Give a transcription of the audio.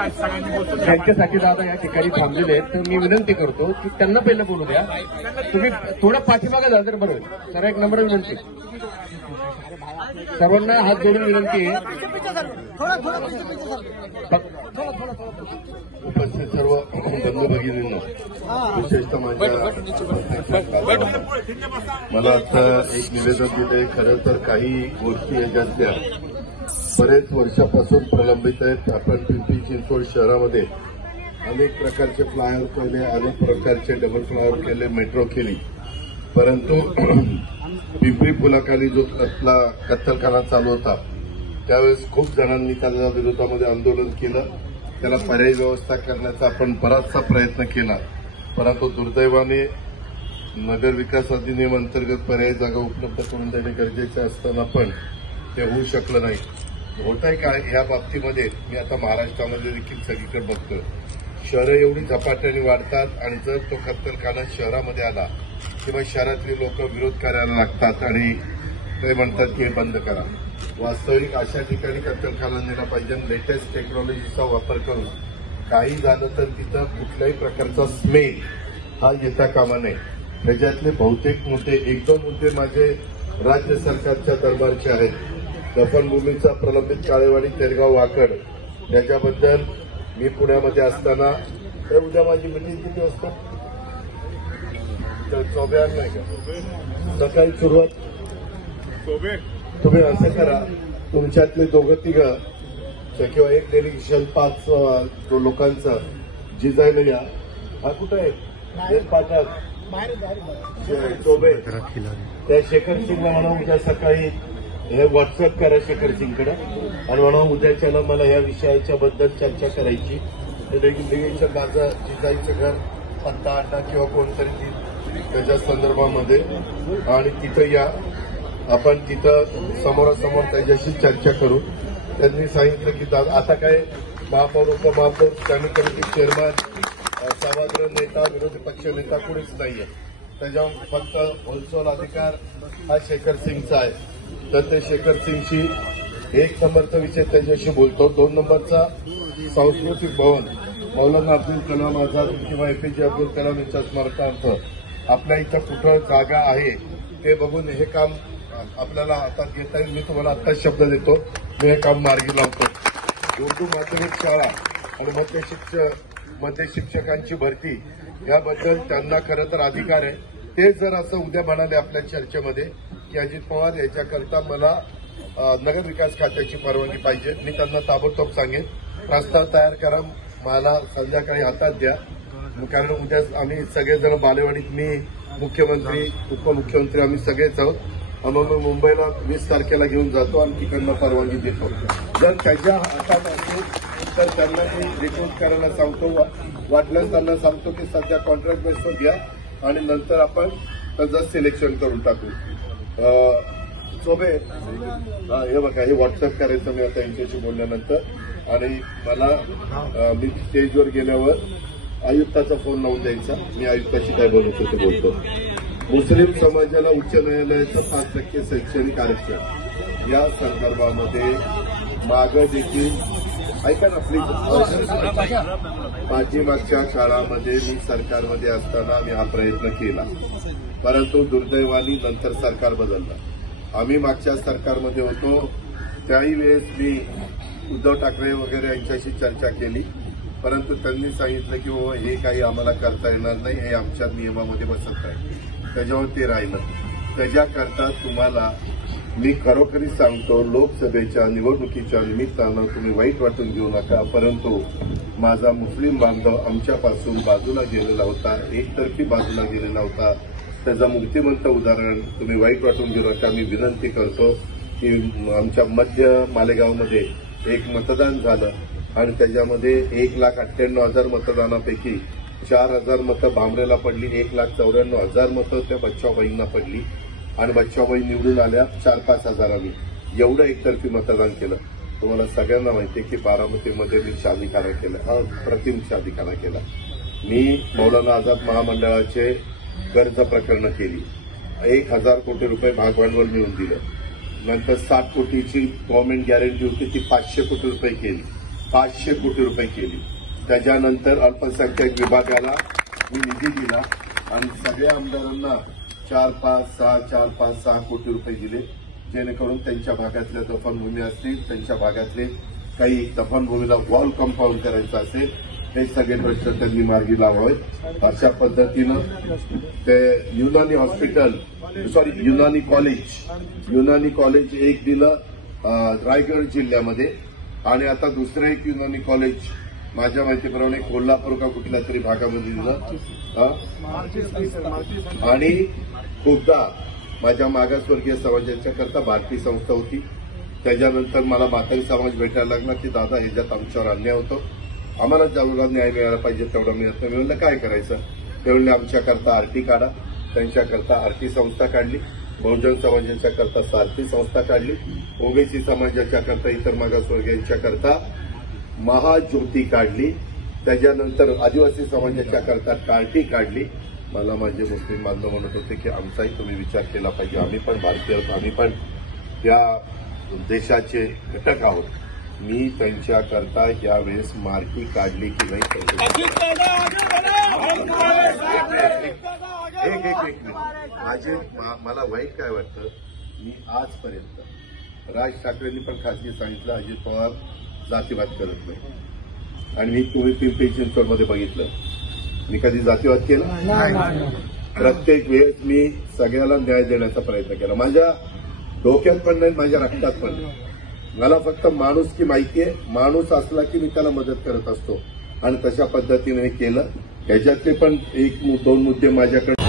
त्यांच्यासाठी दादा या ठिकाणी थांबलेले आहेत, तर मी विनंती करतो की त्यांना पहिलं बोलू द्या. तुम्ही थोडं पाठीमागे झालं तर बरं होईल. जरा एक नंबर विनंती, सर्वांना हात जोडून विनंती आहे. उपस्थित सर्व बंधू भगिनींना, विशेषतः मला आता एक निवेदन दिलंय. खरं तर काही गोष्टी याच्यातल्या बरेच वर्षापासून प्रलंबित आहेत. आपण पिंपरी चिंचवड शहरामध्ये अनेक प्रकारचे फ्लायओव्हर केले, अनेक प्रकारचे डबल फ्लायओव्हर केले, मेट्रो केली, परंतु पिंपरी पुलाखाली जो कत्तलखाना चालू होता त्यावेळेस खूप जणांनी त्याच्या विरोधामध्ये आंदोलन केलं. त्याला पर्यायी व्यवस्था करण्याचा आपण बराचसा प्रयत्न केला, परंतु दुर्दैवाने नगर विकास अधिनियम अंतर्गत पर्यायी जागा उपलब्ध करून देणे गरजेचे असताना पण ते होऊ शकलं नाही. होत आहे काय या बाबतीमध्ये मी आता महाराष्ट्रामध्ये देखील सगळीकडे बघतोय. शहरं एवढी झपाट्याने वाढतात आणि जर तो कत्तलखाना शहरामध्ये आला किंवा शहरातली लोक विरोध करायला लागतात आणि ते म्हणतात की हे बंद करा. वास्तविक अशा ठिकाणी कत्तलखाना नेला पाहिजे. लेटेस्ट टेक्नॉलॉजीचा वापर करून काही झालं तर तिथं कुठल्याही प्रकारचा स्मेल हा येता कामा नये. त्याच्यातले बहुतेक मुद्दे, एक दोन मुद्दे माझे राज्य सरकारच्या दरबारचे आहेत. दफनभूमीचा प्रलंबित काळेवाडी तेरगाव वाकड याच्याबद्दल मी पुण्यामध्ये असताना, तर उद्या माझी मिटिंग किती वाजता, चोब्यार नाही का, सकाळी सुरुवात. तुम्ही असं करा, तुमच्यातले दोघं तिघं किंवा एक डेलिगेशन 5 लोकांचं जिजायला या. हा कुठं आहे पाठक चोबे, त्या शेखर सिंगला म्हणा उद्या सकाळी हे व्हॉट्सअप करा शेखर सिंगकडे आणि म्हणा उद्याच्याला मला या विषयाच्या बद्दल चर्चा करायची. डेलिगेशन माझं जिजाईचं घर पत्ता अड्डा किंवा कोणतरी त्याच्या संदर्भामध्ये, आणि तिथं या, आपण तिथं समोरासमोर त्याच्याशी चर्चा करू. त्यांनी सांगितलं की आता काय महापौर, उपमहापौर, स्टँडिंग कमिटी चेअरमन, सभागृह नेता, विरोधी पक्ष नेता कुणीच नाहीये. त्याच्यावर फक्त होलसोल अधिकार हा शेखर सिंगचा आहे. तर ते शेखर सिंगशी 1 नंबरचा विषय त्याच्याशी बोलतो. 2 नंबरचा सांस्कृतिक भवन, मौलाना अब्दुल कलाम आझाद किंवा एपीजे अब्दुल कलाम यांच्या स्मरणार्थ आपल्या इथं कुठं जागा आहे ते बघून हे काम आपल्याला हातात घेता येईल. मी तुम्हाला आत्ताच शब्द देतो, मी हे काम मार्गी लावतो. उर्दू माध्यमिक शाळा आणि मध्य शिक्षकांची भरती याबद्दल त्यांना खरं तर अधिकार आहे. ते जर असं उद्या म्हणाले आपल्या चर्चेमध्ये की अजित पवार याच्याकरता मला नगर विकास खात्याची परवानगी पाहिजे, मी त्यांना ताबडतोब सांगेन प्रस्ताव तयार करा, मला संध्याकाळी हातात द्या. कारण उद्या आम्ही सगळेजण बालेवाडीत, मी मुख्यमंत्री, उपमुख्यमंत्री, आम्ही सगळेच आहोत. मग मुंबईला 20 तारखेला घेऊन जातो आणि तिकडनं परवानगी देतो. जर त्याच्या हातात असेल तर त्यांना मी रिक्रूट करायला सांगतो. वाटल्यास त्यांना सांगतो की सध्या कॉन्ट्रॅक्ट बेसवर घ्या आणि नंतर आपण त्याचं सिलेक्शन करून टाकू. चोबे, हे बघा, हे व्हॉट्सअप करायचं मी आता यांच्याशी बोलल्यानंतर. आणि मला मी स्टेजवर गेल्यावर आयुक्ताचा फोन लावून द्यायचा, मी आयुक्ताशी काय बोलायचं ते बोलतो. मुस्लिम समाजाला उच्च न्यायालयाचं 5% शैक्षणिक आरक्षण या संदर्भामध्ये मागं देखील, ऐका ना प्लीज, पाठीमागच्या काळामध्ये मी सरकारमध्ये असताना मी हा प्रयत्न केला, परंतु दुर्दैवाने नंतर सरकार बदललं. आम्ही मागच्या सरकारमध्ये होतो त्याही वेळेस मी उद्धव ठाकरे वगैरे यांच्याशी चर्चा केली, परंतु त्यांनी सांगितलं की हो हे काही आम्हाला करता येणार नाही, हे आमच्या नियमामध्ये बसत नाही. त्याच्यावर ते राहिलं. त्याच्याकरता तुम्हाला मी खरोखरी सांगतो, लोकसभेच्या निवडणुकीच्या निमित्तानं तुम्ही वाईट वाटून घेऊ नका, परंतु माझा मुस्लिम बांधव आमच्यापासून बाजूला गेलेला होता, एकतर्फी बाजूला गेलेला होता. त्याचं मूर्तिमंत उदाहरण तुम्ही वाईट वाटून घेऊ नका. मी विनंती करतो की आमच्या मध्य मालेगावमध्ये एक मतदान झालं आणि त्याच्यामध्ये 1,98,000 मतदानापैकी 4,000 मतं भामरेला पडली, 1,94,000 मतं त्या बच्चाबाईंना पडली आणि बच्चाबाई निवडून आल्या 4-5 हजारांनी. एवढं एकतर्फी मतदान केलं. तुम्हाला सगळ्यांना माहिती आहे की बारामतीमध्ये मी शादीखाना केला, अप्रतिम शादीखाना केला. मी मौलाना आझाद महामंडळाचे कर्ज प्रकरणं केली, 1,000 कोटी रुपये भागभांडवल मिळवून दिलं. नंतर 7 कोटीची गव्हर्नमेंट गॅरंटी होती ती 500 कोटी रुपये केली. 500 कोटी रुपये केली. त्याच्यानंतर अल्पसंख्याक विभागाला मी निधी दिला आणि सगळ्या आमदारांना 4-5-6 कोटी रुपये दिले, जेणेकरून त्यांच्या भागातल्या दफनभूमी असतील, त्यांच्या भागातले काही दफनभूमीला वॉल कंपाऊंड करायचं असेल, हे सगळे प्रश्न त्यांनी मार्गी लावावेत. अशा पद्धतीनं ते युनानी कॉलेज एक दिलं रायगड जिल्ह्यामध्ये, आणि आता दुसरं एक युनानी कॉलेज माझ्या माहितीप्रमाणे कोल्हापूर का कुठल्या तरी भागामध्ये दिलं. आणि खूपदा माझ्या मागासवर्गीय समाजाच्या करता भारतीय संस्था होती. त्याच्यानंतर मला माथारी समाज भेटायला लागला की दादा ह्याच्यात आमच्यावर अन्याय होतो, आम्हाला जेवढा न्याय मिळाला पाहिजे तेवढा मिळत नाही. म्हणलं काय करायचं, त्यावेळी आमच्याकरता आरटी काढा, त्यांच्याकरता आरटी संस्था काढली, बहुजन समाजाच्या करता सारथी संस्था काढली, ओबीसी समाजाच्या करता इतर मागासवर्गीयांच्या करता महाज्योती काढली, त्याच्यानंतर आदिवासी समाजाच्या करता टार्टी काढली. मला माझे मुस्लिम बांधव म्हणत होते की आमचाही तुम्ही विचार केला पाहिजे, आम्ही पण भारतीय आहोत, आम्ही पण या देशाचे घटक आहोत. मी त्यांच्याकरता यावेळेस मार्गी काढली की नाही एक मला वाईट काय वाटतं, मी आजपर्यंत राज ठाकरेंनी पण खासगी सांगितलं अजित पवार जातीवाद करत नाही, आणि मी तुम्ही पिंपरी चिंचवडमध्ये बघितलं मी कधी जातीवाद केला. प्रत्येक वेळेस मी सगळ्याला न्याय देण्याचा प्रयत्न केला. माझ्या डोक्यात पण नाही, माझ्या रक्तात पण नाही. मला फक्त माणुसकी माहिती आहे, माणूस असला की मी त्याला मदत करत असतो, आणि तशा पद्धतीने हे केलं. ह्याच्यातले पण 1-2 मुद्दे माझ्याकडे